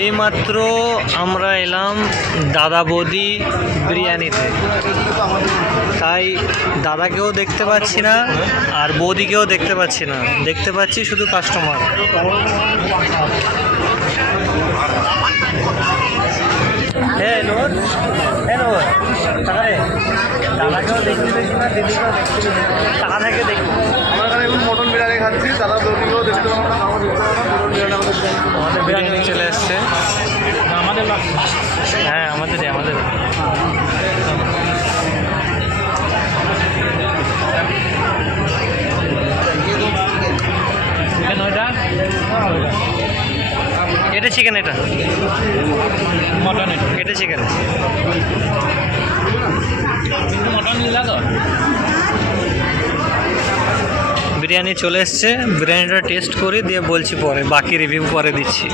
এইমাত্র আমরা এলাম দাদা বৌদি বিরিয়ানিতে, তাই দাদাকেও দেখতে পাচ্ছি না আর বৌদিকেও দেখতে পাচ্ছি না, দেখতে পাচ্ছি শুধু কাস্টমার। দাদাকেও দেখতে পেয়েছি না, দিদিকেও দেখতে পেয়েছি না, টাকা থেকে দেখি। আমরা এখানে এখন মটন বিরিয়ানি খাচ্ছি, দাদা বৌদিকেও দেখতে পাবো না, আমাদের দেখতে পাবো না। মটন বিরিয়ানি আমাদের বিরিয়ানি চলে এসছে। আমাদের হ্যাঁ আমাদেরই। এটা চিকেন, এটা মটন, এটা চিকেন, মটন নিলা তো। বিরিয়ানি চলে এসছে। বিরিয়ানিটা টেস্ট করি দিয়ে বলছি, পরে বাকি রিভিউ পরে দিচ্ছি।